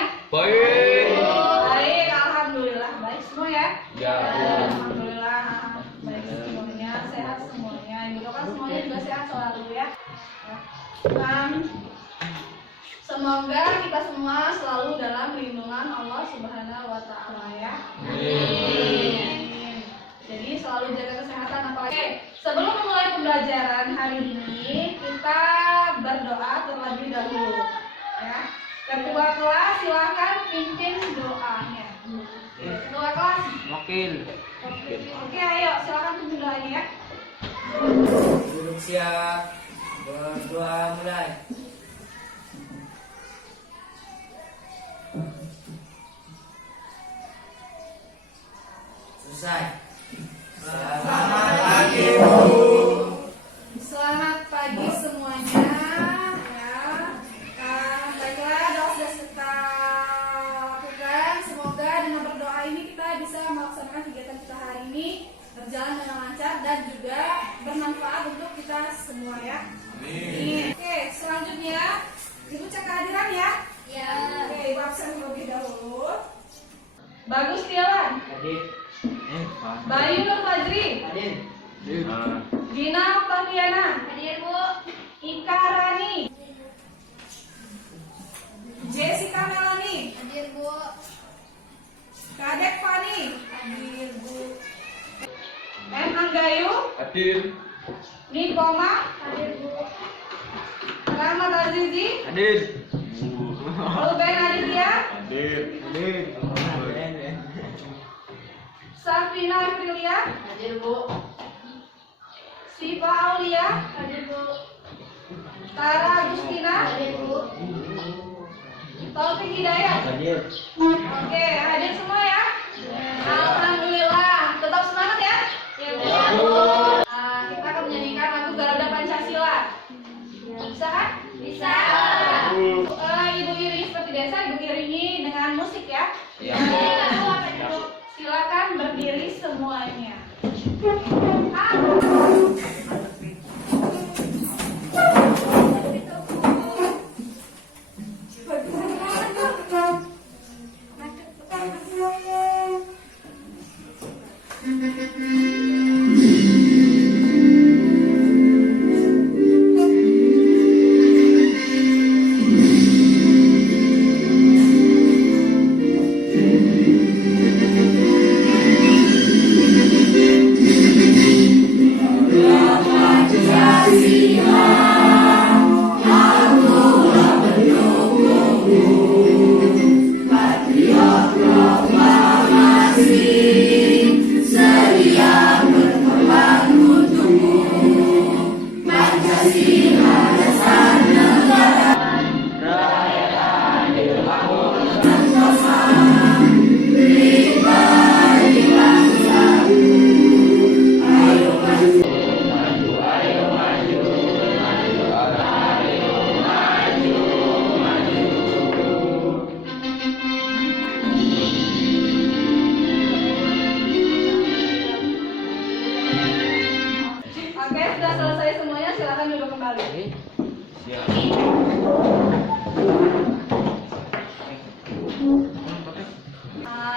semuanya? Baik. Baik, alhamdulillah baik semua ya. Ya. Alhamdulillah baik semuanya, sehat semuanya. Ibu doakan semuanya juga sehat selalu ya. Semoga kita semua selalu dalam lindungan Allah Subhanahu wa taala ya. Amin. Jadi selalu jaga kesehatan apalagi. Sebelum memulai pembelajaran hari ini, kita berdoa terlebih dahulu ya. Ketua kelas silakan pimpin doanya. Ketua kelas. Wakil. Oke, ayo silakan pimpin doanya ya. Duduk siap. Berdoa mulai. Selesai. Selamat pagi, Bu. Selamat pagi semuanya ya. Baiklah, doa sudah kita lakukan. Semoga dengan berdoa ini kita bisa melaksanakan kegiatan kita hari ini berjalan dengan lancar dan juga bermanfaat untuk kita semua ya. Amin. Oke, selanjutnya Ibu cek kehadiran ya. Ya. Oke, Ibu absen terlebih dahulu. Bagus Tiawan. Hadir. Bayu Nur Fajri. Hadir. Dina Oktaviana. Hadir, Bu. Ika Rani. Jessica Melani. Hadir, Bu. Kadek Fani. Hadir Bu. M Anggayu. Hadir. Nikoma. Hadir, Bu. Rahmat Azizi. Hadir. Ruben Aditya. Hadir. Safina Aprilia. Hadir, Bu. Siva Aulia. Hadir, Bu. Tara Agustina. Hadir, Bu. Taufik Hidayat. Hadir. Oke, hadir semua ya. Alhamdulillah. Tetap semangat ya. Ya, Bu. Kita akan menyanyikan lagu Garuda Pancasila. Bisa kan? Bisa. Ibu Iri seperti biasa, Ibu iringi dengan musik ya. Ya. Silakan berdiri semuanya. Oke, sudah selesai semuanya, silakan duduk kembali. Siap.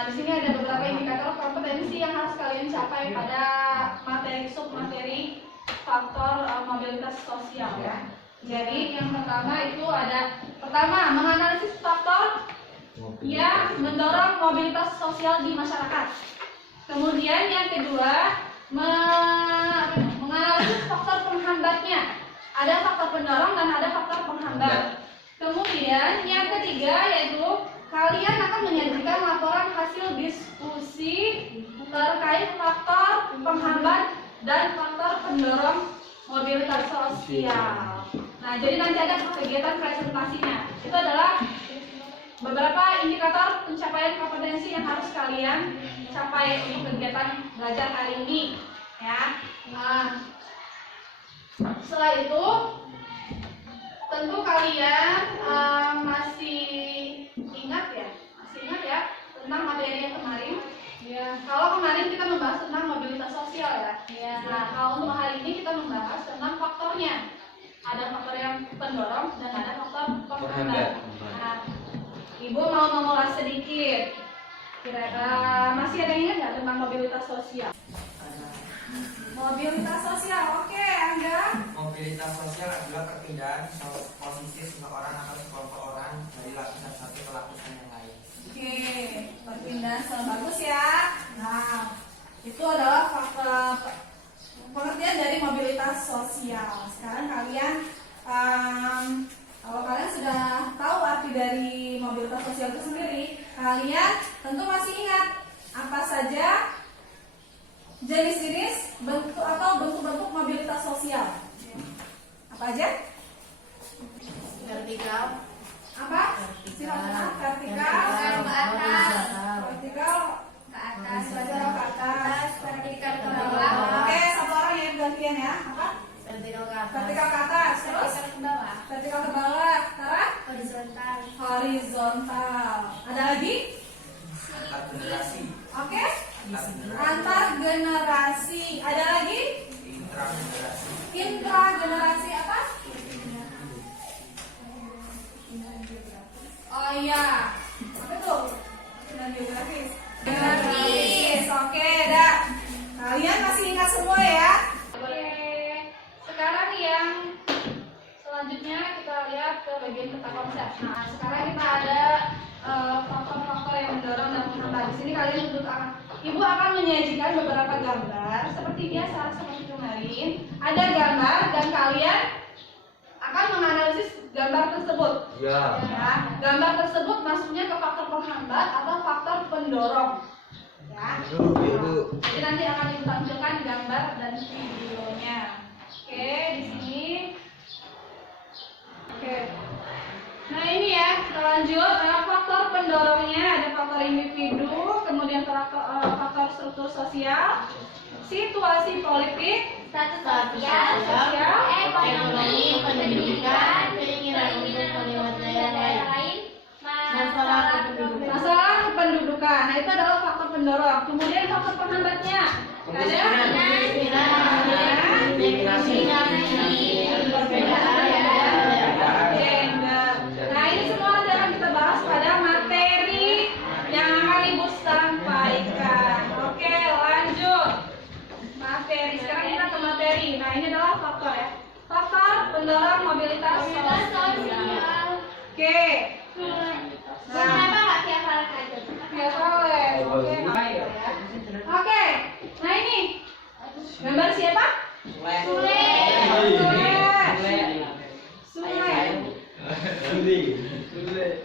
Di sini ada beberapa indikator kompetensi yang harus kalian capai pada materi submateri faktor mobilitas sosial ya. Jadi yang pertama itu ada menganalisis faktor yang mendorong mobilitas sosial di masyarakat. Kemudian yang kedua menganalisis faktor penghambatnya. Ada faktor pendorong dan ada faktor penghambat. Kemudian yang ketiga yaitu kalian akan menyajikan laporan hasil diskusi terkait faktor penghambat dan faktor pendorong mobilitas sosial. Nah, jadi nanti ada kegiatan presentasinya. Itu adalah beberapa indikator pencapaian kompetensi yang harus kalian capai di kegiatan belajar hari ini, ya. Setelah itu, tentu kalian masih ingat ya tentang materi yang kemarin. Ya. Kalau kemarin kita membahas tentang mobilitas sosial ya. Ya. Nah, kalau untuk hari ini kita membahas tentang faktornya. Ada faktor yang pendorong dan ada faktor penghambat. Nah, Ibu mau Masih ada yang ingat nggak tentang mobilitas sosial? Mobilitas sosial, oke, Angga. Mobilitas sosial adalah perpindahan posisi seseorang atau sekelompok orang dari lapisan satu ke lapisan yang lain. Oke, perpindahan bagus ya. Nah, itu adalah pengertian dari mobilitas sosial. Sekarang kalian, kalau kalian sudah tahu arti dari mobilitas sosial itu sendiri, kalian tentu masih ingat apa saja jenis-jenis bentuk atau bentuk-bentuk mobilitas sosial. Apa aja? Vertikal. Apa? Silakan. Vertikal. Ke atas. Vertikal. Ke atas. Vertikal ke atas. Vertikal ke bawah. Oke, satu orang yang gantian ya. Apa? Vertikal ke atas. Vertikal ke atas. Terus? Vertikal ke bawah. Vertikal ke bawah. Tara? Horizontal. Horizontal. Ada lagi? Antar generasi, Oke. antar generasi, Antar generasi. Ada lagi? intragenerasi. Intragenerasi apa? Oh iya. Apa itu? Geografis. Geografis. Oke, dah. Kalian masih ingat semua ya? Oke. Sekarang yang selanjutnya kita lihat ke bagian peta konsep. Nah, sekarang kita ada faktor-faktor yang mendorong dan menghambat. Di sini kalian Ibu akan menyajikan beberapa gambar seperti biasa, seperti kemarin. Ada gambar dan kalian akan menganalisis gambar tersebut. Ya. Ya, gambar tersebut masuknya ke faktor penghambat atau faktor pendorong. Ya. Ibu. Jadi nanti akan ditampilkan gambar dan videonya. Oke, di sini. Oke. Nah ini ya, kita lanjut. Faktor pendorongnya ada faktor individu, kemudian faktor struktur sosial, situasi politik, Status sosial, ekonomi, pendidikan, keinginan untuk melewati daerah lain, masalah kependudukan. masalah kependudukan. Nah itu adalah faktor pendorong. Kemudian faktor penghambatnya ada gender. Nah ini semua akan kita bahas pada materi yang akan Ibu sampaikan. Oke, lanjut. Materi. Sekarang kita ke materi. Nah ini adalah faktor ya. Faktor pendorong mobilitas sosial. Oke. Kenapa nggak tiap hal aja? Ya boleh. Oke. Oke. Nah ini gambar siapa? Sule. Sule.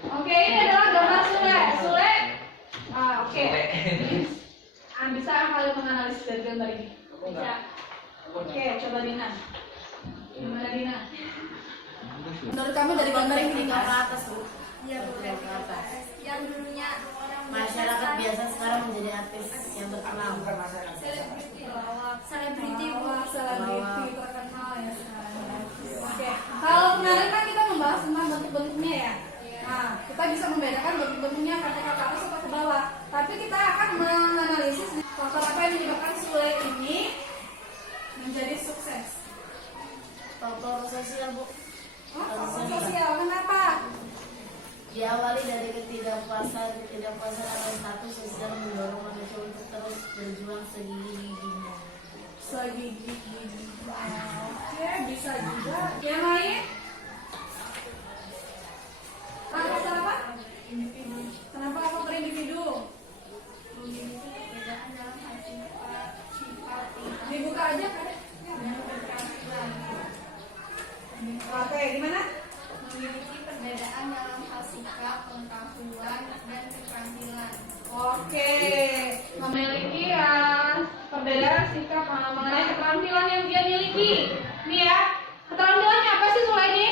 Oke, ini adalah gambar Sule. Sule. Oke. Bisa kalian menganalisis dari gambar ini? Bisa. Oke, coba Dina. Gimana Dina? Menurut kamu dari gambar ini Vertikal ke atas, Bu. Iya, Bu. Vertikal ke atas. Yang dulunya orang Masyarakat biasa sekarang menjadi artis yang terkenal. selebriti, selebriti, Bu. Selebriti terkenal ya sekarang. Oke, kalau kemarin kan kita membahas tentang bentuk-bentuknya ya. Nah, kita bisa membedakan bentuk-bentuknya vertikal ke atas atau ke bawah. Tapi kita akan menganalisis faktor apa yang menyebabkan Sule ini menjadi sukses. Faktor sosial, Bu. Oh, faktor sosial, kenapa? Diawali dari ketidakpuasan atau status sosial mendorong manusia untuk terus berjuang segigi-giginya. Segigi-giginya. Oke, bisa juga. Yang lain? Faktor apa? Kenapa faktor individu? perbedaan dalam hal sifat, Dibuka aja kan? Oke, gimana? memiliki perbedaan dalam hal sikap, pengetahuan, dan keterampilan. Oke, memiliki perbedaan sikap mengenai keterampilan yang dia miliki. Nih ya, keterampilannya apa sih Sule ini?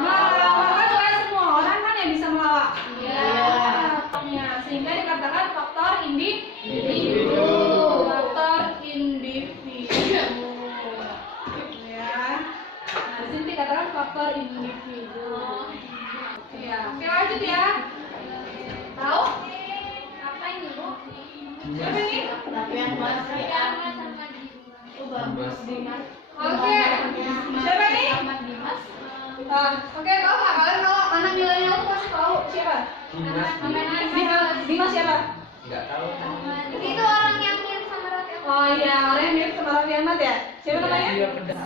Melawak. Kan Sule semua orang kan yang bisa melawak. Iya. Sehingga dikatakan faktor individu. Faktor individu. Ya. Nah, di sini dikatakan faktor individu. Iya. Oke, lanjut ya. Tahu? Apa ini, Bu? Siapa ini? Tapi yang pasti Oke. Siapa ini? Ahmad Dimas. Oke, tahu nggak kalian kalau anak milenial itu pasti tahu siapa? Dimas siapa? Nggak tahu. Itu orang yang mirip sama Raffi Ahmad. Oh iya, orang yang mirip sama Raffi Ahmad ya. Siapa namanya? Dia pedang.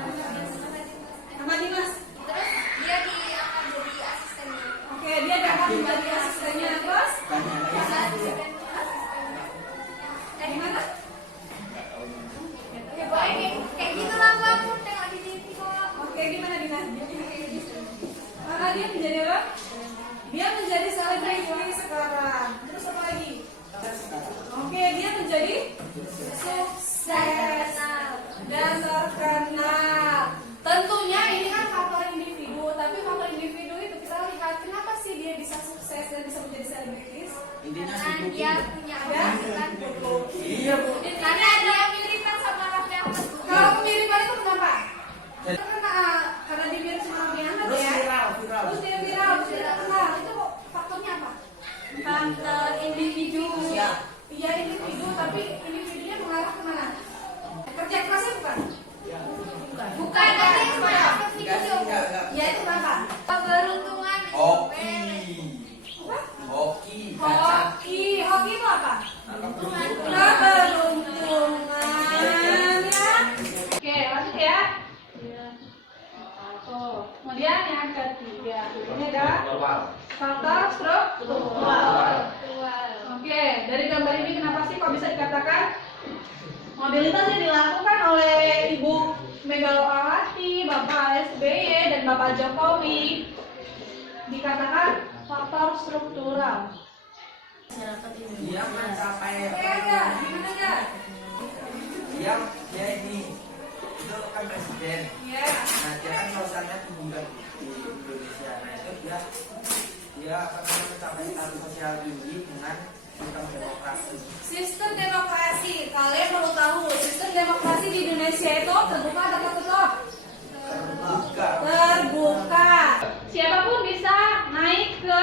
Ahmad Dimas. Terus dia diangkat jadi asistennya. Oke, dia diangkat menjadi asistennya. Terus gimana? Ya pokoknya kayak gitu lah Mbak, aku tengok di TV kok. Oke, gimana Dina? Karena dia menjadi apa? Dia menjadi selebriti sekarang. Terus apa lagi? Oke, dia menjadi sukses dan terkenal. Tentunya ini kan faktor individu, tapi faktor individu itu kita lihat kenapa sih dia bisa sukses dan bisa menjadi selebritis? Intinya Karena sibuk. dia punya penghasilan. Iya bu. Karena dia miripan sama Raffi Ahmad. Kalau kemiripan itu kenapa? Karena dia mirip sama Raffi Ahmad Terus ya. viral. Terus dia viral, terus dia terkenal. Itu faktornya apa? Faktor individu. Siap. Iya individu, tapi individunya mengarah kemana? Kerja kerasnya bukan? Bukan ada yang masuk ke video. Enggak. Ya itu kenapa? Keberuntungan. Hoki. Apa? Hoki. Hoki itu apa? Keberuntungan ya. Oke, lanjut ya. Kemudian yang ketiga, ini adalah faktor struktural. Oke, dari gambar ini kenapa sih kok bisa dikatakan mobilitas yang dilakukan oleh Ibu Megawati, Bapak SBY, dan Bapak Jokowi dikatakan faktor struktural? Dia mencapai. Gimana ya? Dia ini itu kan presiden. Ya. Nah dia kan sosialnya tinggi kan di Indonesia. Nah itu dia akan mencapai status sosial tinggi dengan sistem demokrasi. Sistem demokrasi. Kalian perlu tahu, sistem demokrasi di Indonesia itu terbuka atau tertutup? Terbuka. Terbuka. Siapapun bisa naik ke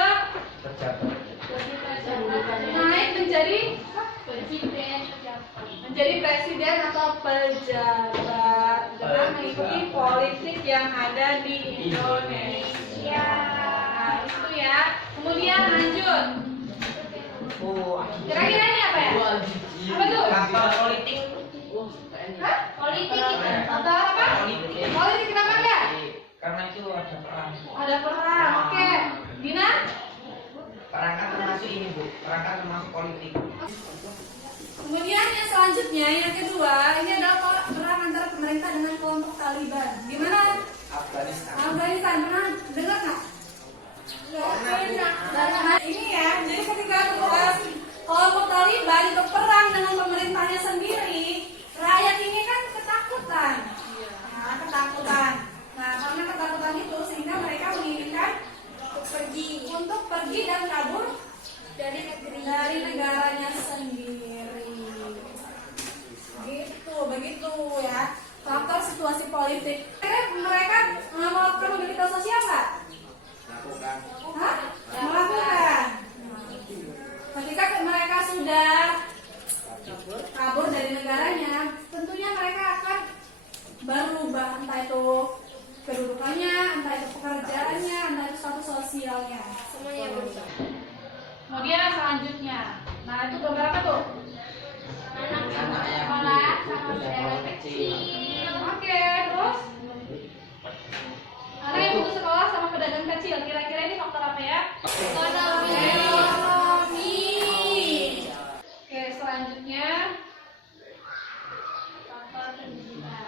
menjadi presiden atau pejabat dengan mengikuti politik yang ada di Indonesia. Nah, itu ya. Kemudian lanjut. Kira-kira ini apa ya? Apa tuh? Faktor politik. Hah? Politik itu. Faktor apa? Politik kenapa ya? Karena itu ada perang. Ada perang. Oke. Dina? Perang kan termasuk ini bu. Perang kan termasuk politik. Kemudian yang selanjutnya, yang kedua, ini adalah perang antara pemerintah dengan kelompok Taliban. Gimana? Afghanistan. Afghanistan, pernah dengar nggak? Nah, ini ya, jadi ketika kelompok Taliban itu perang dengan pemerintahnya sendiri, rakyat ini kan ketakutan. Nah, ketakutan. Nah, karena ketakutan itu sehingga mereka menginginkan untuk pergi dan kabur dari negaranya sendiri. Begitu ya. Faktor situasi politik. Mereka melakukan mobilitas sosial nggak? Lakukan. Hah? Melakukan. Ketika mereka sudah kabur dari negaranya, tentunya mereka akan berubah, entah itu kedudukannya, entah itu pekerjaannya, entah itu status sosialnya. Semuanya berubah. Kemudian selanjutnya, nah itu gambar apa tuh? Anak sekolah sama saudara kecil. Oke, terus anak yang putus sekolah sama pedagang kecil, kira-kira ini faktor apa ya? Ekonomi. Oke, selanjutnya Faktor pendidikan.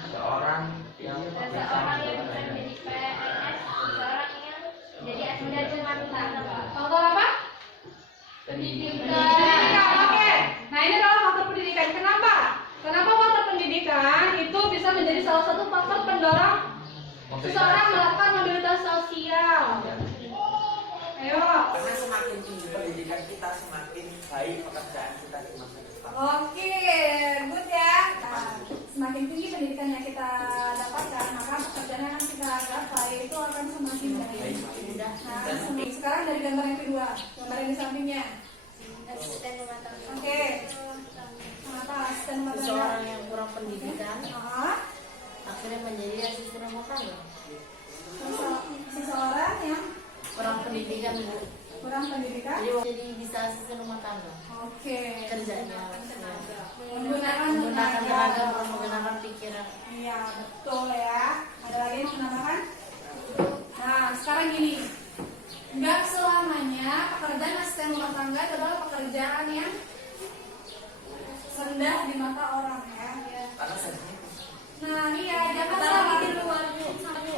Seseorang yang Seseorang yang bisa menjadi PNS, seseorang yang jadi asisten rumah tangga. faktor apa? Pendidikan. Oke. Nah, ini adalah faktor pendidikan. Kenapa? Kenapa faktor pendidikan itu bisa menjadi salah satu faktor pendorong seseorang melakukan mobilitas sosial? Ayo. Karena semakin tinggi pendidikan kita, semakin baik pekerjaan kita di masa depan. Oke, good ya. Nah, semakin tinggi pendidikan yang kita dapatkan, maka pekerjaan yang kita gapai itu akan semakin baik. Nah, sekarang dari gambar yang kedua, gambar yang di sampingnya. Asisten rumah tangga. Oke. Kenapa asisten rumah tangga? Seseorang yang kurang pendidikan Ah, akhirnya menjadi asisten rumah tangga. seseorang yang Kurang pendidikan bu. kurang pendidikan. Jadi bisa asisten rumah tangga. Oke. Kerjanya. Menggunakan tenaga, menggunakan pikiran. Iya, betul ya. Ada lagi yang menambahkan? Nah, sekarang gini. Nggak selamanya pekerjaan asisten rumah tangga adalah pekerjaan yang rendah di mata orang ya. Karena sedih. Nah, iya, jangan Apalagi salah. di luar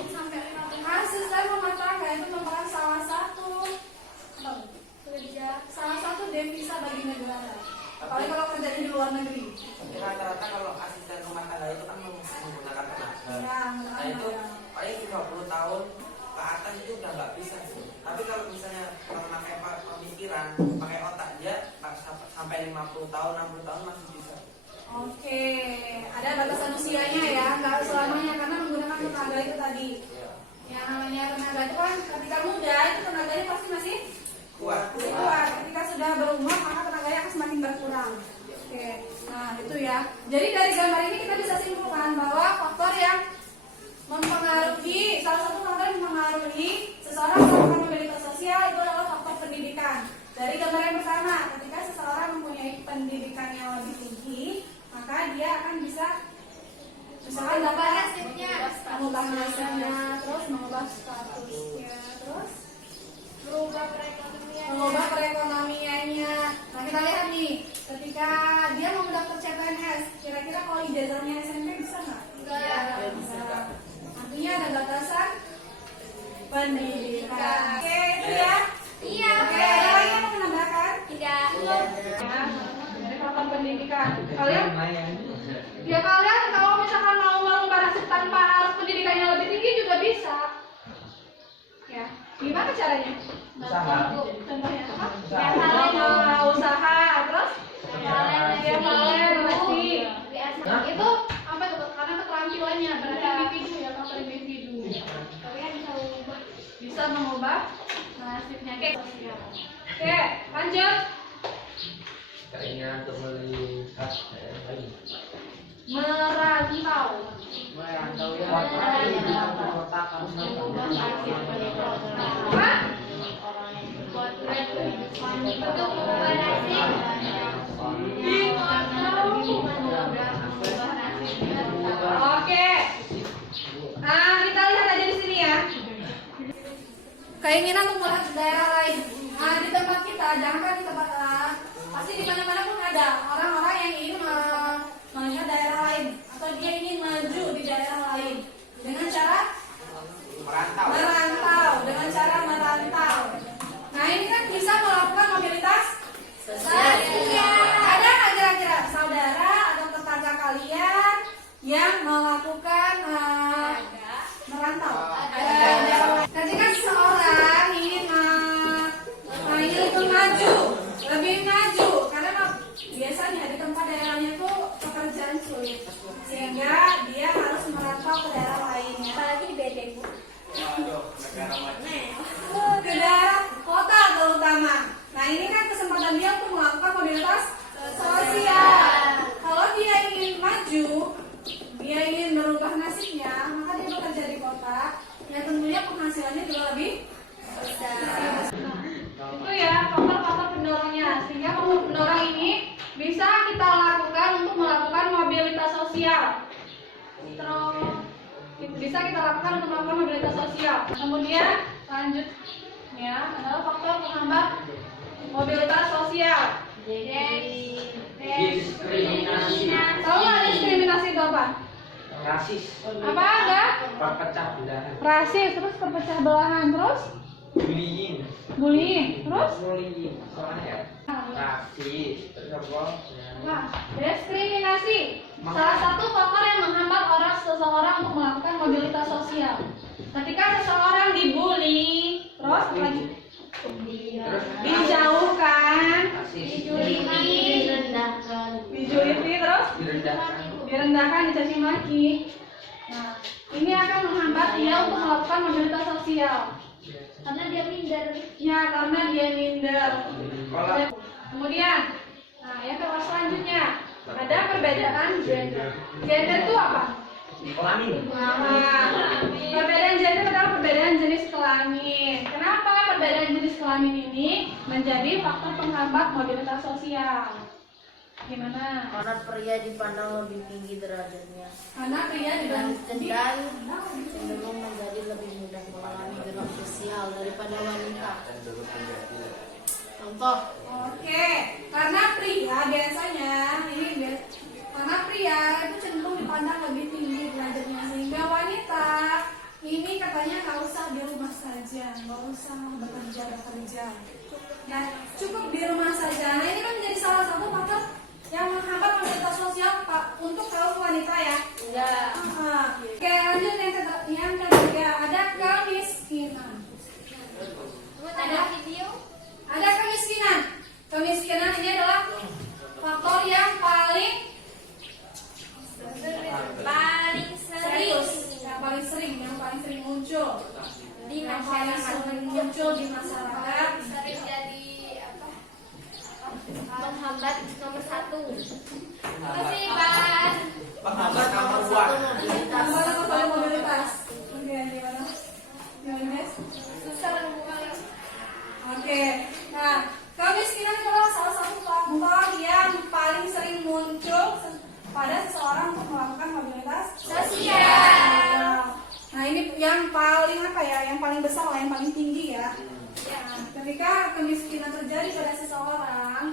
sampai 50 Asisten rumah tangga itu merupakan salah satu devisa bagi negara. Apalagi kalau kerjanya di luar negeri. Tapi rata-rata kalau asisten rumah tangga itu kan menggunakan tenaga. Ya, Nah itu paling 50 tahun ke atas itu udah nggak bisa sih. Tapi kalau misalnya pakai pemikiran, pakai otak dia sampai 50 tahun, 60 tahun masih bisa. Oke, ada batasan usianya ya, nggak selamanya karena menggunakan tenaga itu tadi. Yang namanya tenaga itu kan ketika muda itu tenaganya pasti masih Kuat. kuat. Ketika sudah berumur maka tenaganya akan semakin berkurang. Oke, nah itu ya. Jadi dari gambar ini kita bisa simpulkan bahwa faktor yang mempengaruhi, salah satu faktor yang mempengaruhi seseorang melakukan mobilitas sosial itu adalah faktor pendidikan. Dari gambar yang pertama, ketika seseorang mempunyai pendidikan yang lebih tinggi, maka dia akan bisa misalkan dapat mengubah nasibnya, terus mengubah statusnya, terus mengubah perekonomiannya. Nah kita lihat nih, ketika dia mau mendaftar CPNS, kira-kira kalau ijazahnya SMP bisa nggak? Nggak bisa. Artinya ada batasan pendidikan. Oke itu ya. Iya. Oke, ada lagi yang mau menambahkan? Tidak. Dari faktor pendidikan. Kalian? Ya kalian kalau misalkan mau merubah nasib tanpa harus pendidikan yang lebih tinggi juga bisa. Ya, gimana caranya? Usaha. Contohnya apa? Ya, kalian Usaha, terus? Ya kalian pasti. Itu apa tuh? Karena keterampilannya berarti individu ya, faktor individu. Kalian Bisa mengubah nasibnya. Oke, lanjut. Keinginan untuk melihat lain. Merantau. Merantau ya. Kota kamu Apa? bentuk mengubah nasib. Oke. Nah, kita lihat aja di sini ya. Keinginan untuk melihat daerah lain. Nah, di tempat kita, jangankan di tempat pasti di mana-mana pun ada orang-orang yang ingin melihat daerah lain atau dia ingin maju di daerah lain dengan cara merantau, dengan cara merantau. Nah, ini kan bisa melakukan mobilitas sosial. Ada nggak kira-kira saudara atau tetangga kalian yang melakukan merantau? Ada. Ketika seseorang ingin lebih maju, karena biasanya di tempat daerahnya itu pekerjaan sulit, sehingga dia harus merantau ke daerah lainnya. Apalagi di BD. Ke daerah kota terutama. Nah ini kan kesempatan dia untuk melakukan mobilitas sosial. Kalau dia ingin maju, dia ingin merubah nasibnya, maka dia bekerja di kota yang tentunya penghasilannya juga lebih besar. Itu ya faktor-faktor pendorongnya, sehingga faktor pendorong ini bisa kita lakukan untuk melakukan mobilitas sosial. Bisa kita lakukan untuk melakukan mobilitas sosial. Kemudian lanjutnya adalah faktor penghambat mobilitas sosial. Diskriminasi. Tahu nggak diskriminasi itu apa? Rasis. Apa ada? Perpecah belahan. Rasis, terus perpecah belahan, terus Bullying. terus Bullying. Soalnya rasis. Terus apa? Nah, diskriminasi. Salah satu faktor yang menghambat seseorang untuk melakukan mobilitas sosial. Ketika seseorang dibully, terus dijauhkan, dijuliti, terus direndahkan, dicaci maki. Nah, ini akan menghambat dia untuk melakukan mobilitas sosial. Karena dia minder. Ya, karena dia minder. Kalau Kemudian, nah yang selanjutnya ada perbedaan gender. Gender itu apa? kelamin. Nah, perbedaan gender adalah perbedaan jenis kelamin. Kenapa perbedaan perbedaan jenis kelamin ini menjadi faktor penghambat mobilitas sosial. Gimana? Karena pria dipandang lebih tinggi derajatnya Karena pria dan dibanding cenderung menjadi lebih mudah mengalami gerak sosial daripada wanita. Contoh, Oke, karena pria biasanya karena pria itu cenderung dipandang lebih tinggi derajatnya sehingga wanita ini katanya nggak usah di rumah saja, nggak usah bekerja. Nah, cukup di rumah saja. Nah, ini kan menjadi salah satu faktor yang menghambat mobilitas sosial Pak untuk kaum wanita ya. Ya. Oke, lanjut yang ketiga ada kemiskinan. Ada video. Ada kemiskinan. Kemiskinan ini adalah faktor yang paling Sering yang paling sering muncul di yang paling masyarakat. sering muncul di masyarakat. Sering jadi menghambat nomor 1. Masih Pak. Penghambat nomor 2. Tambah mobilitas. Oke, gimana? Guys? Oke. Nah, kemiskinan adalah salah satu faktor yang paling sering muncul pada seseorang untuk melakukan mobilitas Sosial. Nah, ini yang paling yang paling besar lah, yang paling tinggi ya. Nah, ketika kemiskinan terjadi pada seseorang,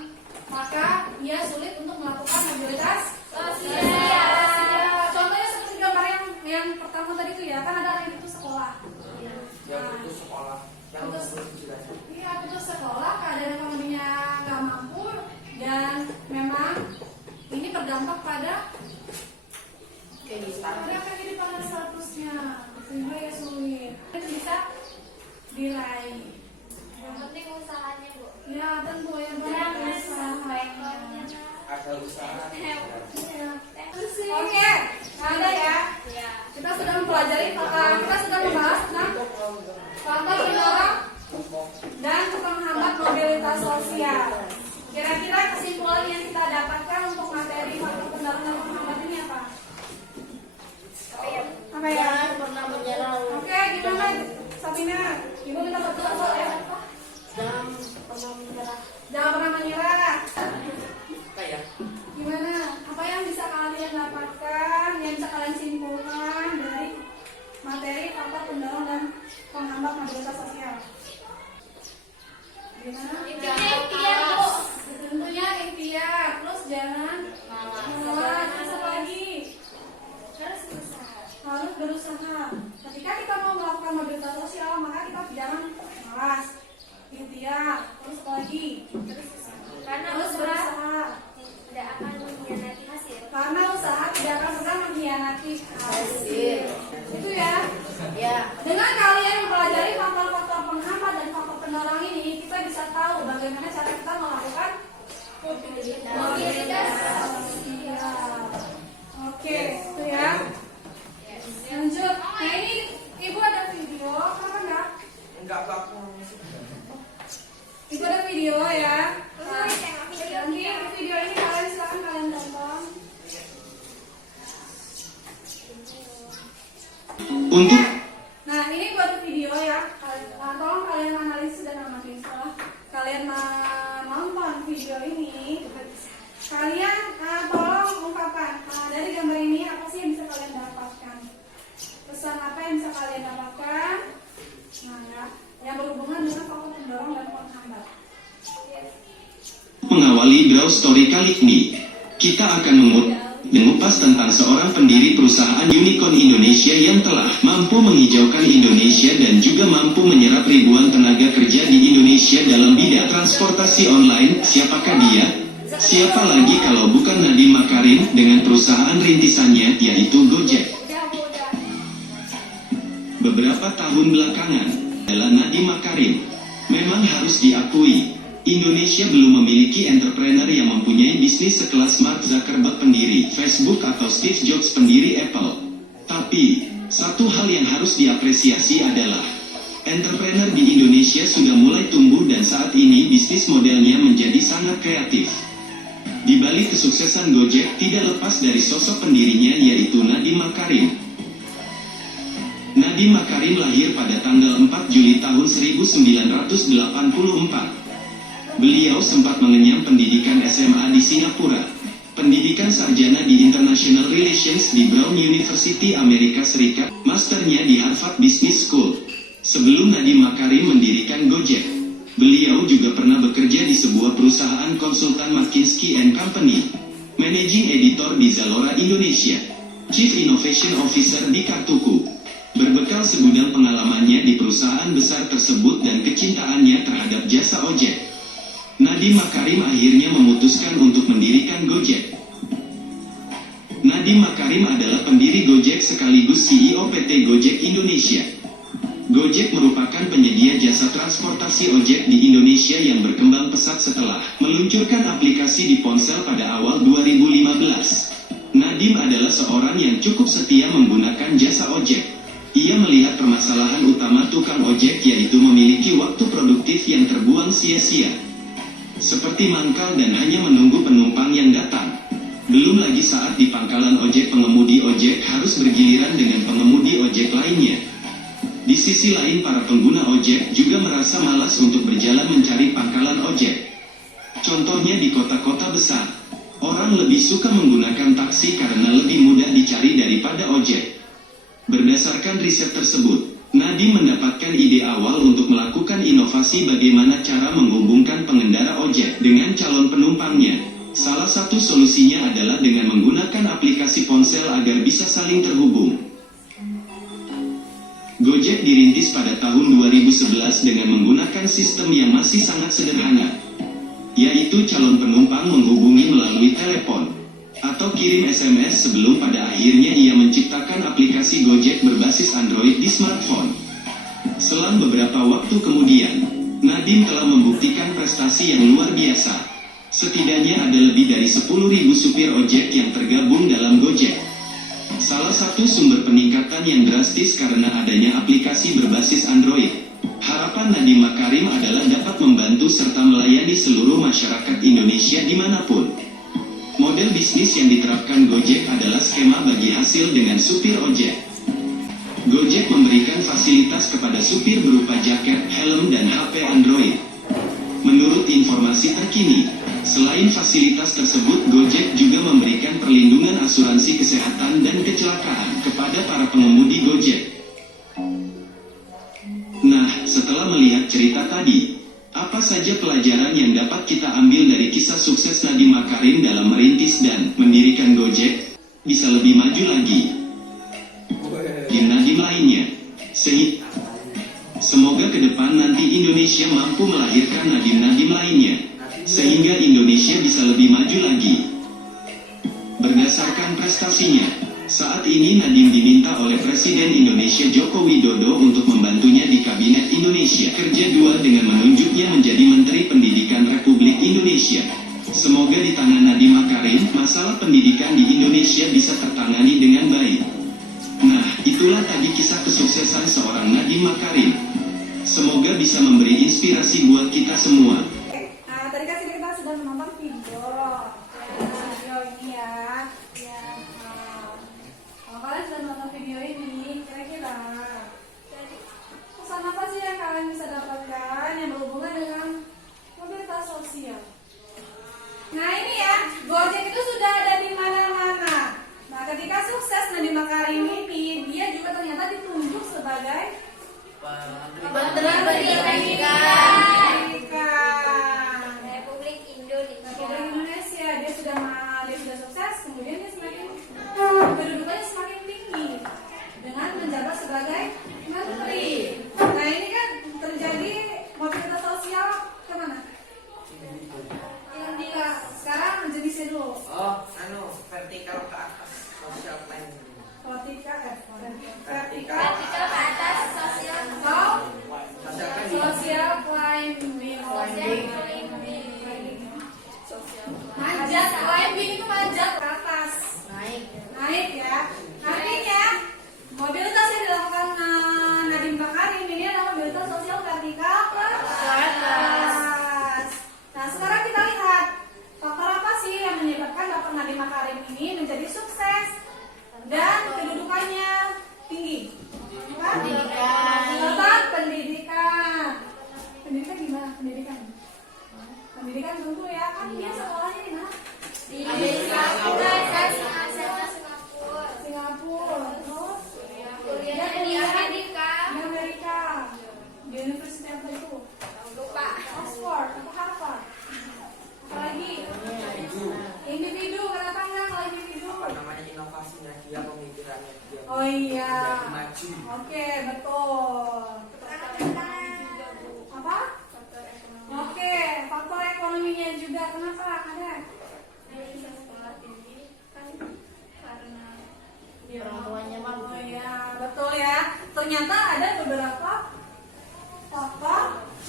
maka ia sulit untuk melakukan mobilitas Sosial. Contohnya seperti gambar yang pertama tadi itu ya, kan ada yang itu sekolah. Yang putus sekolah, yang Putus. putus jelasnya. Iya, putus sekolah, keadaan ekonominya nggak mampu dan memang ini berdampak pada kehidupan statusnya sehingga ya sulit. Itu bisa diraih. Yang penting usahanya, Bu. Ya tentu yang Jangan banyak sampai ekornya. Ada usaha. Oke, ada ya. Ya. Kita sudah mempelajari, kita sudah membahas tentang faktor pendorong dan penghambat mobilitas sosial. Kira-kira kesimpulan yang kita dapatkan untuk materi faktor pendorong dan penghambat ini apa? Apa ya? jangan pernah menyerah. Oke, gimana Sabina? Ibu minta bantuan ya. Jangan pernah menyerah. Jangan pernah menyerah. Apa ya? Gimana? Apa yang bisa kalian dapatkan, yang bisa kalian simpulkan dari materi faktor pendorong dan penghambat mobilitas sosial? Gimana? Intinya ikhtiar, Bu. Tentunya ikhtiar, terus jangan malas. Terus apa lagi? Harus berusaha. Ketika kita mau melakukan mobilitas sosial, maka kita jangan malas. Ikhtiar, terus apa lagi? Karena Terus usaha berusaha. tidak akan mengkhianati hasil. Karena usaha tidak akan pernah mengkhianati hasil. Itu ya. Ya, Dengan kalian mempelajari faktor-faktor penghambat dan faktor pendorong ini, kita bisa tahu bagaimana cara kita melakukan mobilitas sosial. Oke, itu ya. Lanjut. Nah, ini ibu ada video, apa enggak? Enggak baku. Ibu ada video ya. Nah, nanti video ini silakan kalian tonton. Untuk Nah, ini buat video ya. Tolong kalian analisis dan amati. Setelah kalian nonton video ini, kalian tolong ungkapkan dari gambar ini apa sih yang bisa kalian dapatkan? Pesan apa yang bisa kalian dapatkan? Nah, ya, yang berhubungan dengan faktor pendorong dan penghambat. mengawali Grow Story kali ini, kita akan mengupas tentang seorang pendiri perusahaan unicorn Indonesia yang telah mampu menghijaukan Indonesia dan juga mampu menyerap ribuan tenaga kerja di Indonesia dalam bidang transportasi online. Siapakah dia? Siapa lagi kalau bukan Nadiem Makarim dengan perusahaan rintisannya yaitu Gojek. Beberapa tahun belakangan adalah Nadiem Makarim. Memang harus diakui, Indonesia belum memiliki entrepreneur yang mempunyai bisnis sekelas Mark Zuckerberg pendiri Facebook atau Steve Jobs pendiri Apple. Tapi, satu hal yang harus diapresiasi adalah entrepreneur di Indonesia sudah mulai tumbuh dan saat ini bisnis modelnya menjadi sangat kreatif. Di balik kesuksesan Gojek tidak lepas dari sosok pendirinya yaitu Nadiem Makarim. Nadiem Makarim lahir pada tanggal 4 Juli tahun 1984. Beliau sempat mengenyam pendidikan SMA di Singapura, pendidikan sarjana di International Relations di Brown University Amerika Serikat, masternya di Harvard Business School. Sebelum Nadiem Makarim mendirikan Gojek, beliau juga pernah bekerja di sebuah perusahaan konsultan McKinsey & Company, Managing Editor di Zalora Indonesia, Chief Innovation Officer di Kartuku. Berbekal segudang pengalamannya di perusahaan besar tersebut dan kecintaannya terhadap jasa ojek, Nadiem Makarim akhirnya memutuskan untuk mendirikan Gojek. Nadiem Makarim adalah pendiri Gojek sekaligus CEO PT Gojek Indonesia. Gojek merupakan penyedia jasa transportasi ojek di Indonesia yang berkembang pesat setelah meluncurkan aplikasi di ponsel pada awal 2015. Nadiem adalah seorang yang cukup setia menggunakan jasa ojek. Ia melihat permasalahan utama tukang ojek yaitu memiliki waktu produktif yang terbuang sia-sia, seperti mangkal dan hanya menunggu penumpang yang datang. Belum lagi saat di pangkalan ojek pengemudi ojek harus bergiliran dengan pengemudi ojek lainnya. Di sisi lain para pengguna ojek juga merasa malas untuk berjalan mencari pangkalan ojek. Contohnya di kota-kota besar, orang lebih suka menggunakan taksi karena lebih mudah dicari daripada ojek. Berdasarkan riset tersebut, Nadiem mendapatkan ide awal untuk melakukan inovasi bagaimana cara menghubungkan pengendara ojek dengan calon penumpangnya. Salah satu solusinya adalah dengan menggunakan aplikasi ponsel agar bisa saling terhubung. Gojek dirintis pada tahun 2011 dengan menggunakan sistem yang masih sangat sederhana, yaitu calon penumpang menghubungi melalui telepon atau kirim SMS sebelum pada akhirnya ia menciptakan aplikasi Gojek berbasis Android di smartphone. Selang beberapa waktu kemudian, Nadiem telah membuktikan prestasi yang luar biasa. Setidaknya ada lebih dari 10.000 supir ojek yang tergabung dalam Gojek. Salah satu sumber peningkatan yang drastis karena adanya aplikasi berbasis Android. Harapan Nadiem Makarim adalah dapat membantu serta melayani seluruh masyarakat Indonesia dimanapun. Model bisnis yang diterapkan Gojek adalah skema bagi hasil dengan supir ojek. Gojek memberikan fasilitas kepada supir berupa jaket, helm, dan HP Android. Menurut informasi terkini, selain fasilitas tersebut, Gojek juga memberikan perlindungan asuransi kesehatan dan kecelakaan kepada para pengemudi Gojek. Nah, setelah melihat cerita tadi, apa saja pelajaran yang dapat kita ambil dari kisah sukses Nadiem Makarim dalam merintis dan mendirikan Gojek? Bisa lebih maju lagi di Nadiem lainnya. Semoga ke depan nanti Indonesia mampu melahirkan Nadiem lainnya, sehingga Indonesia bisa lebih maju lagi. Berdasarkan prestasinya, saat ini Nadiem diminta oleh Presiden Indonesia Joko Widodo untuk membantunya di Kabinet Indonesia Kerja II dengan menunjuknya menjadi Menteri Pendidikan Republik Indonesia. Semoga di tangan Nadiem Makarim, masalah pendidikan di Indonesia bisa tertangani dengan baik. Nah, itulah tadi kisah kesuksesan seorang Nadiem Makarim. Semoga bisa memberi inspirasi buat kita semua. Nah, tadi kan kita sudah menonton video ini ya. Kalau kalian sudah nonton video ini, kira-kira pesan apa sih yang kalian bisa dapatkan yang berhubungan dengan mobilitas sosial? Nah ini ya, Gojek itu sudah ada di mana-mana. Nah ketika sukses Nadiem Makarim ini, dia juga ternyata ditunjuk sebagai Menteri Pendidikan Republik Indonesia. Republik Indonesia. Dia sudah sukses, kemudian dia semakin kedudukannya semakin tinggi dengan menjabat sebagai menteri. Nah ini kan terjadi mobilitas sosial kemana? Sekarang jenisnya dulu. Vertikal ke atas, social planning. Vertikal Vertikal ke atas sosial. Social climbing. Manjat, climbing itu manjat ke atas. Naik ya. Artinya mobilitas yang dilakukan Nadiem Makarim ini adalah mobilitas sosial vertikal ke atas. Nah sekarang kita lihat faktor apa sih yang menyebabkan Bapak Nadiem Makarim ini menjadi sukses dan kedudukannya tinggi? Kan? Anaknya gimana pendidikan? Pendidikan tentu ya, kan dia sekolahnya di mana? Di Singapura. Singapura. Terus Kuliah di Amerika. di Amerika. Di universitas apa itu? Lupa. Oxford atau Harvard? Apalagi? Individu, kenapa enggak kalau individu? Apa namanya inovasinya dia, pemikirannya dia. Oh iya. Menjadi maju. Oke, betul. Apa? Oke, faktor ekonominya juga. Kenapa? Ada? Dia bisa sekolah tinggi kan karena Orang tuanya mah Oh iya, betul ya. Ternyata ada beberapa faktor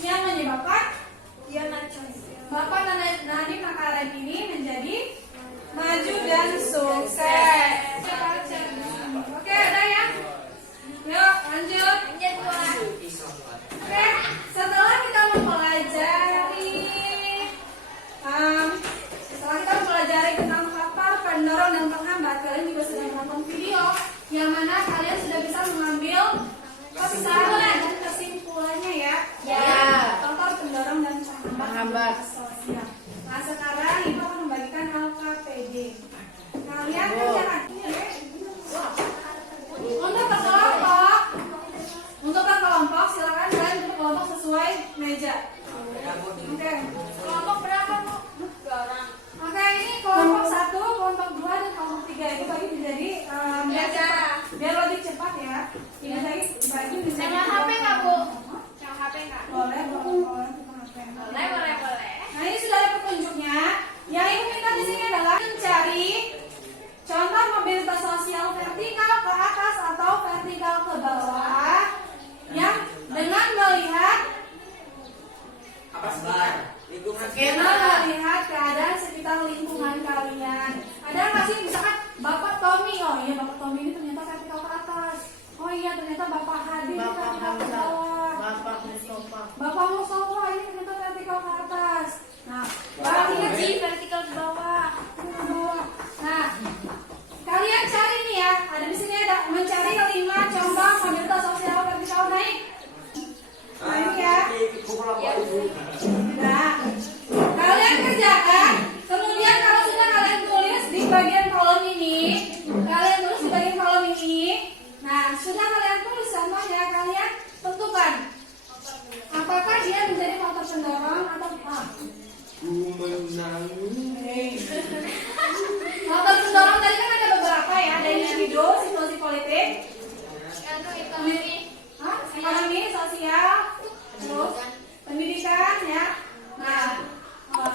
yang menyebabkan Bapak Nadiem Makarim ini menjadi maju dan sukses. Oke, udah ya. Yuk, lanjut. Oke, setelah kita mempelajari tentang faktor pendorong dan penghambat, kalian juga sudah menonton video yang mana kalian sudah bisa mengambil kesimpulan dan kesimpulannya ya. Ya. Faktor pendorong dan Penghambat sosial. Nah, sekarang Ibu akan membagikan LKPD. Kalian kerjakan. Untuk berkelompok silakan kalian berkelompok sesuai meja. Oke. kelompok berapa Bu? 2 orang. Oke, ini kelompok 1, kelompok 2, dan kelompok 3 itu bagi menjadi biar lebih cepat ya. Ini bagi menjadi. Yang HP nggak Bu? Yang HP nggak? Boleh. Boleh. Nah, ini sudah ada petunjuknya. Yang Ibu minta di sini adalah mencari contoh mobilitas sosial vertikal ke atas atau vertikal ke bawah yang dengan melihat Apa sebentar? Lingkungan dengan melihat keadaan sekitar lingkungan kalian. Ada nggak sih misalkan Bapak Tommy? Oh iya, Bapak Tommy ini ternyata vertikal ke atas. Oh iya, ternyata Bapak Hadi ini Bapak vertikal ke Hamzah, bawah. Bapak Mustafa. Bapak Mustafa ini ternyata vertikal ke atas. Nah, Bapak Ji vertikal ke bawah. Nah, kalian cari nih ya. Ada di sini ada mencari 5 contoh mobilitas sosial vertikal naik. Nah, ini ya. Nah, kalian kerjakan. Kemudian kalau sudah kalian tulis di bagian kolom ini, Nah, sudah kalian tulis contohnya, kalian tentukan apakah dia menjadi faktor pendorong atau apa. Faktor pendorong tadi kan ada beberapa ya, ada individu, situasi politik, ekonomi, sosial, terus pendidikan ya. Nah,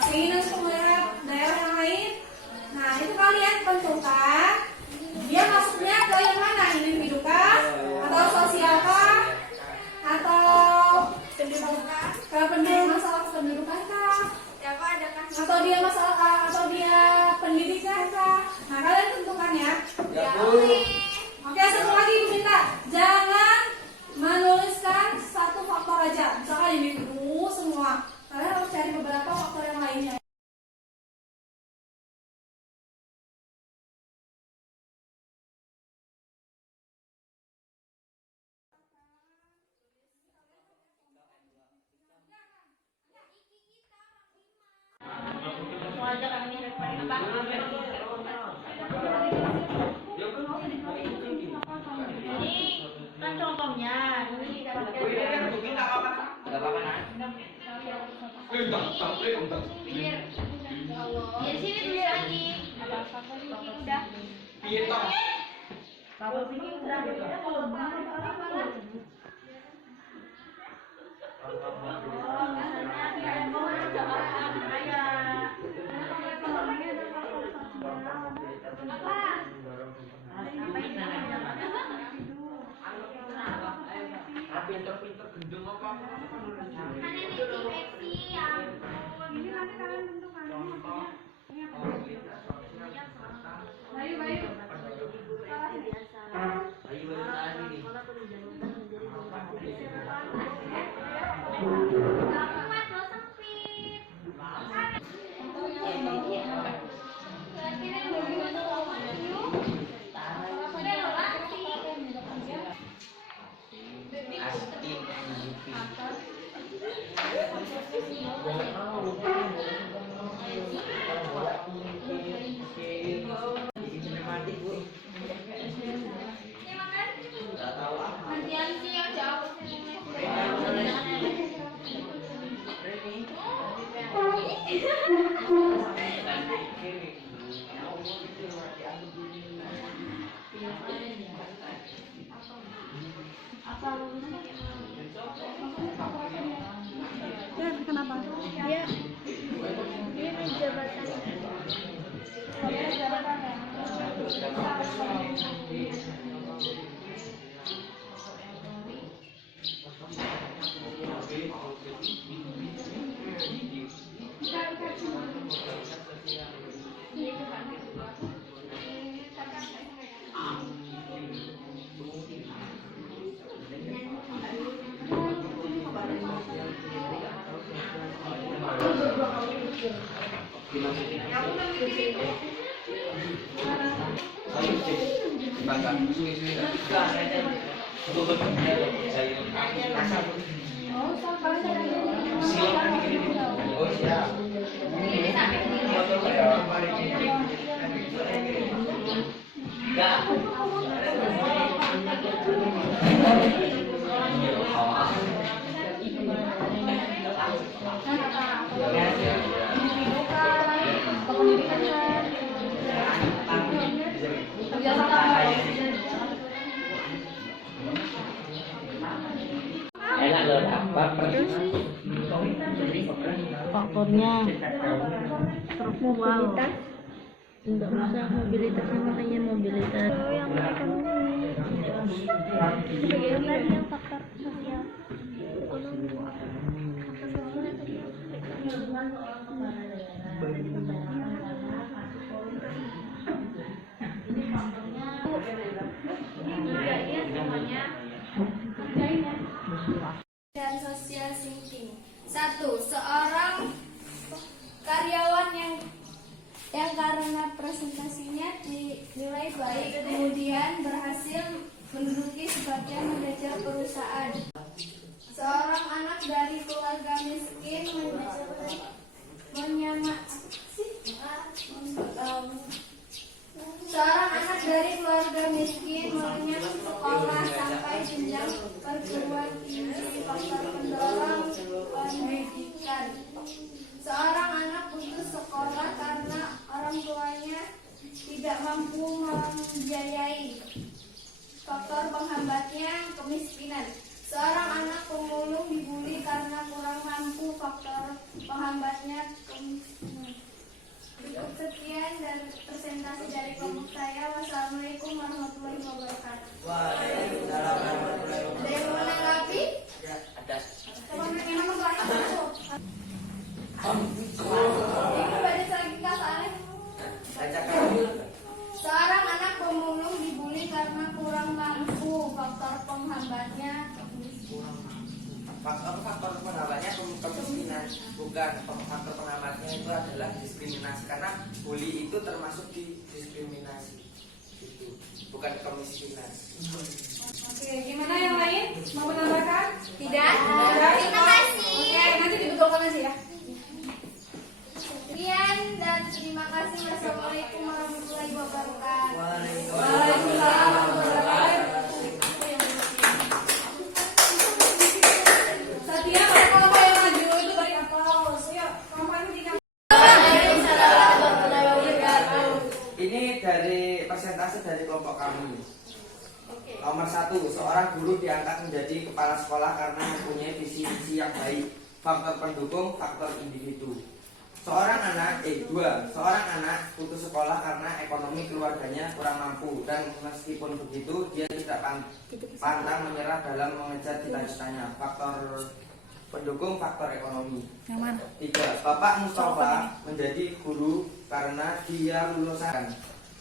keinginan untuk melihat daerah yang lain. Nah, itu kalian tentukan dia masuknya ke yang mana, individu kah, atau sosial kah, atau pendidikan, ke masalah pendidikan kah, atau dia masalah atau dia pendidikan kah. Nah, kalian tentukan ya. Oke, satu lagi Ibu minta, jangan menuliskan satu faktor aja. Misalkan individu semua, kalian harus cari beberapa faktor yang lainnya. Ini kan contohnya, ini di sini tulis lagi. Udah. Pinter-pinter gendeng apa? Kan ini direksi ya. Ini nanti kalian tentukan ini maksudnya ini apa? Bayu. Ayo tadi nih. Kenapa? Dia di jabatan. Enak loh, apa? Faktornya mobilitas. Enggak usah mobilitas, namanya mobilitas. Yang ekonomi. Sebagaimana tadi yang faktor sosial, ekonomi, faktor sosial tadi. Dan social thinking. 1. Seorang karyawan yang karena presentasinya dinilai baik kemudian berhasil menduduki sebagai manajer perusahaan. Seorang anak dari keluarga miskin mengenyam sekolah sampai jenjang perguruan tinggi. Faktor pendorong pendidikan. Seorang anak putus sekolah karena orang tuanya tidak mampu membiayai. Faktor penghambatnya kemiskinan. Seorang anak pemulung dibully karena kurang mampu. Faktor penghambatnya kemiskinan. Cukup sekian dan presentasi dari kelompok saya. Wassalamualaikum warahmatullahi wabarakatuh. Waalaikumsalam warahmatullahi Ada yang mau menanggapi? Ya, ada. Coba berikan nomor suaranya. Ini baca lagi Kak Saleh. Bacakan. Seorang anak pemulung dibully karena kurang mampu. Faktor penghambatnya Faktor penghambatnya kemiskinan, bukan faktor penghambatnya itu adalah diskriminasi, karena bully itu termasuk di diskriminasi, itu bukan kemiskinan. Oke, gimana yang lain? Mau menambahkan? tidak. Terima kasih. Oke, nanti dibetulkan aja ya. Sekian dan terima kasih. Wassalamualaikum warahmatullahi wabarakatuh. Waalaikumsalam warahmatullahi wabarakatuh. Satya, kalau kelompok yang maju itu beri aplaus. Yuk, kelompok ini tidak. Ini dari persentase dari kelompok kami. Nomor 1, seorang guru diangkat menjadi kepala sekolah karena mempunyai visi misi yang baik. Faktor pendukung, faktor individu. Seorang anak putus sekolah karena ekonomi keluarganya kurang mampu, dan meskipun begitu dia tidak pantang menyerah dalam mengejar cita-citanya. Faktor pendukung, faktor ekonomi. 3. Bapak Mustafa menjadi guru karena dia lulusan.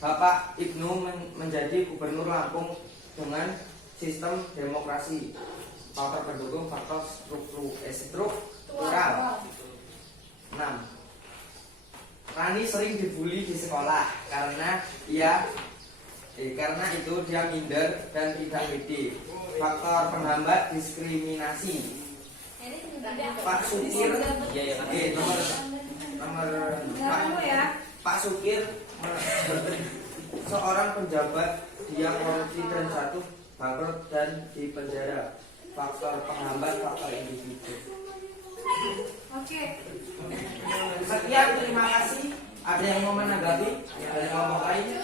Bapak Ibnu menjadi gubernur Lampung dengan sistem demokrasi. Faktor pendukung, faktor struktural. 6. Rani sering dibully di sekolah karena itu dia minder dan tidak pede. Faktor penghambat diskriminasi. Pak Sukir, Pak Sukir seorang penjabat, dia korupsi dan jatuh bangkrut dan di penjara. Faktor penghambat, faktor individu. Oke. Sekian, terima kasih. Ada yang mau menanggapi? Ada yang mau lain?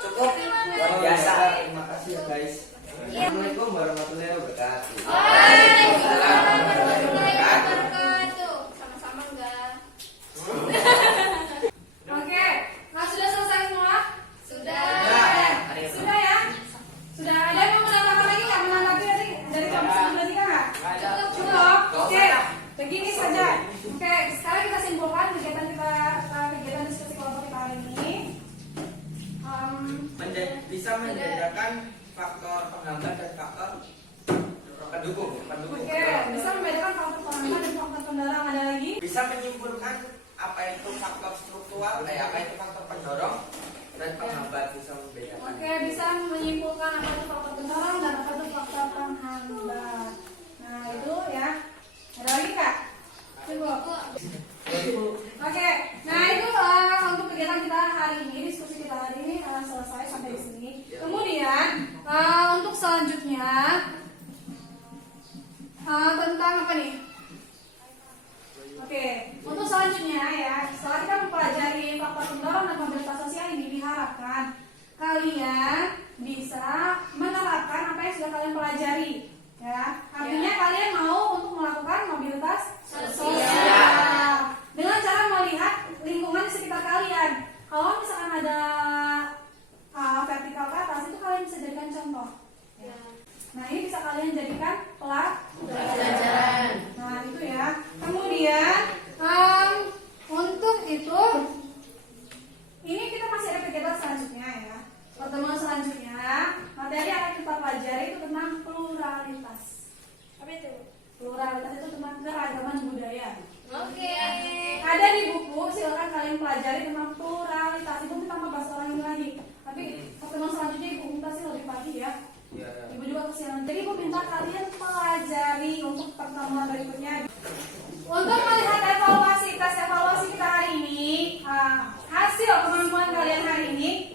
Cukup. Luar biasa. Terima kasih ya guys. Assalamualaikum warahmatullahi wabarakatuh. Waalaikumsalam warahmatullahi wabarakatuh. Sama-sama enggak? Oke, nah sudah selesai semua? Sudah. Sudah ya? Sudah ada yang mau menambahkan lagi nggak? Menanggapi dari kamu sebelumnya nggak? Cukup. Oke, begini saja. Oke, sekarang kita simpulkan kegiatan diskusi kelompok kita hari ini. Bisa membedakan faktor penghambat dan faktor pendukung. Oke, bisa membedakan faktor penghambat dan faktor pendorong. Ada lagi? Bisa menyimpulkan apa itu faktor struktural, apa itu faktor pendorong dan penghambat, bisa membedakan. Oke, bisa menyimpulkan apa itu faktor pendorong dan apa itu faktor penghambat. Nah, itu ya. Ada lagi Kak? Cukup. Oke, nah itu untuk kegiatan kita hari ini, diskusi kita hari ini selesai sampai di sini. Kemudian untuk selanjutnya tentang apa nih? Oke, untuk selanjutnya ya, setelah kita mempelajari faktor pendorong dan mobilitas sosial ini, diharapkan kalian bisa menerapkan apa yang sudah kalian pelajari. Ya, artinya kalian mau untuk melakukan mobilitas sosial dengan cara melihat lingkungan di sekitar kalian. Kalau misalkan ada vertikal ke atas, itu kalian bisa jadikan contoh. Ya. Nah, ini bisa kalian jadikan pelajaran. Nah, itu ya. Kemudian untuk itu, ini kita masih ada kegiatan selanjutnya ya. Pertemuan selanjutnya, materi yang akan kita pelajari itu tentang pluralitas. Apa itu? Pluralitas itu tentang keragaman budaya. Oke. Ada di buku, silakan kalian pelajari tentang pluralitas. Ibu kita mau bahas orang ini lagi. Tapi pertemuan selanjutnya ibu minta sih lebih pagi ya. Ibu juga kesiangan. Jadi ibu minta kalian pelajari untuk pertemuan berikutnya. Untuk melihat evaluasi, tes evaluasi kita hari ini, hasil kemampuan kalian hari ini,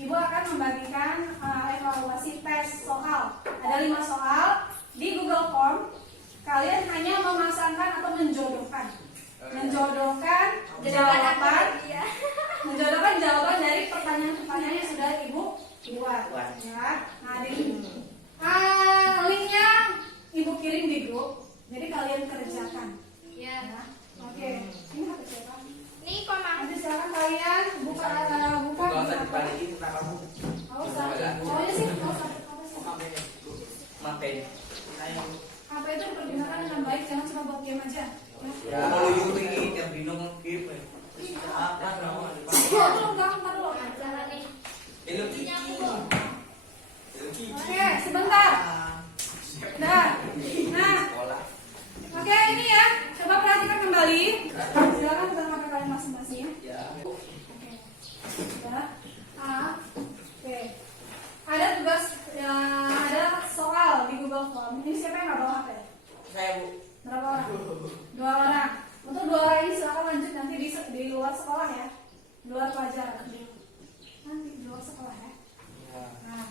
ibu akan membagikan evaluasi tes soal. Ada 5 soal di Google Form. Kalian hanya memasangkan atau menjodohkan jawaban dari pertanyaan-pertanyaan yang sudah ibu buat. Ya. Nah, linknya ibu kirim di grup. Jadi kalian kerjakan. Ya. Ya. Oke. Ini HP siapa? Ini kok Nanti silakan kalian buka. Nggak usah dibalikin kenapa kamu? Oh, iya sih. Maafin. HP itu dipergunakan dengan baik, jangan cuma buat game aja. Ya. Kalau ini tiap dino ngegame. Ntar dulu. Oke, sebentar. Nah, oke ini ya. Coba perhatikan kembali. Silakan buka HP kalian masing-masing ya. Oke. Ya. Oke. Ada tugas, ada soal di Google Form. Ini siapa yang nggak bawa HP? Saya Bu. Berapa orang? 2 orang. Untuk 2 orang ini silakan lanjut nanti di luar sekolah ya. Luar pelajaran. Nanti di luar sekolah ya. Nah,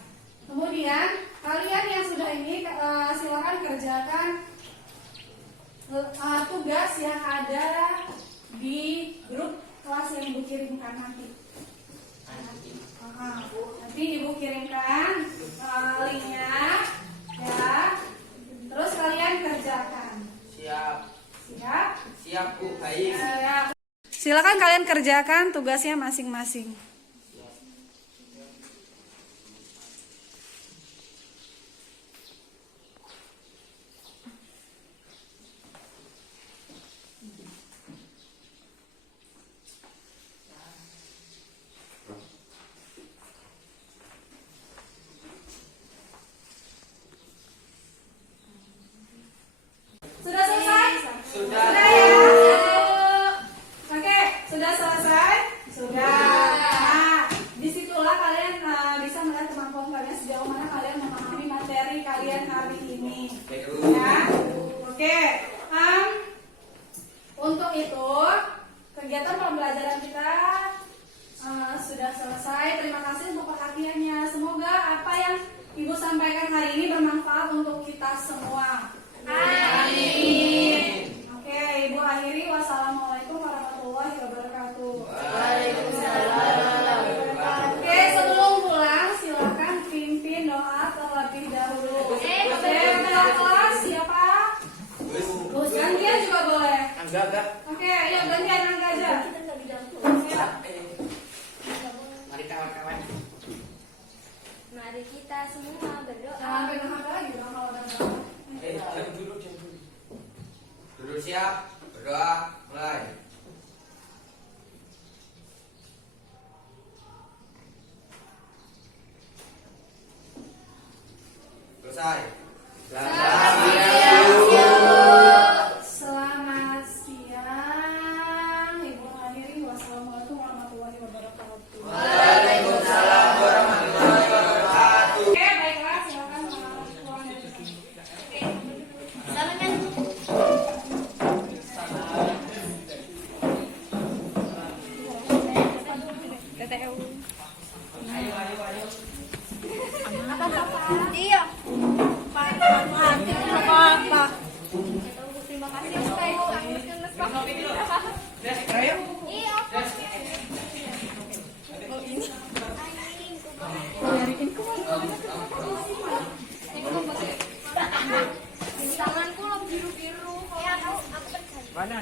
kemudian kalian yang sudah ini silakan kerjakan tugas yang ada di grup kelas yang ibu kirimkan nanti. Nanti ibu kirimkan linknya ya. Terus kalian kerjakan. Siap Bu, baik. Silakan kalian kerjakan tugasnya masing-masing. Sudah selesai? Sudah. Ya? Oke, sudah selesai? Sudah. Nah, disitulah kalian bisa melihat kemampuan kalian sejauh mana kalian memahami materi kalian hari ini. Ya, oke. Untuk itu kegiatan pembelajaran kita sudah selesai. Terima kasih untuk perhatiannya. Semoga apa yang Ibu sampaikan hari ini bermanfaat untuk kita semua. Amin. Oke, Ibu akhiri. Wassalamualaikum warahmatullahi wabarakatuh. Angga. Oke, ayo gantian Angga aja. Siap. Mari kawan-kawan. Mari kita semua berdoa. Jangan pegang HP lagi dong kalau udah berdoa. Jam dulu. Dulu siap, berdoa, mulai. Selesai. Selamat siang, Ibu hadirin. Wassalamualaikum warahmatullahi wabarakatuh. Waalaikumsalam warahmatullahi wabarakatuh. Oke, baiklah, silakan pulang dari sini. Iya. Apa-apa. Terima kasih Ustaz. Iya. Tanganku lo biru-biru. Ya, aku percaya. Mana?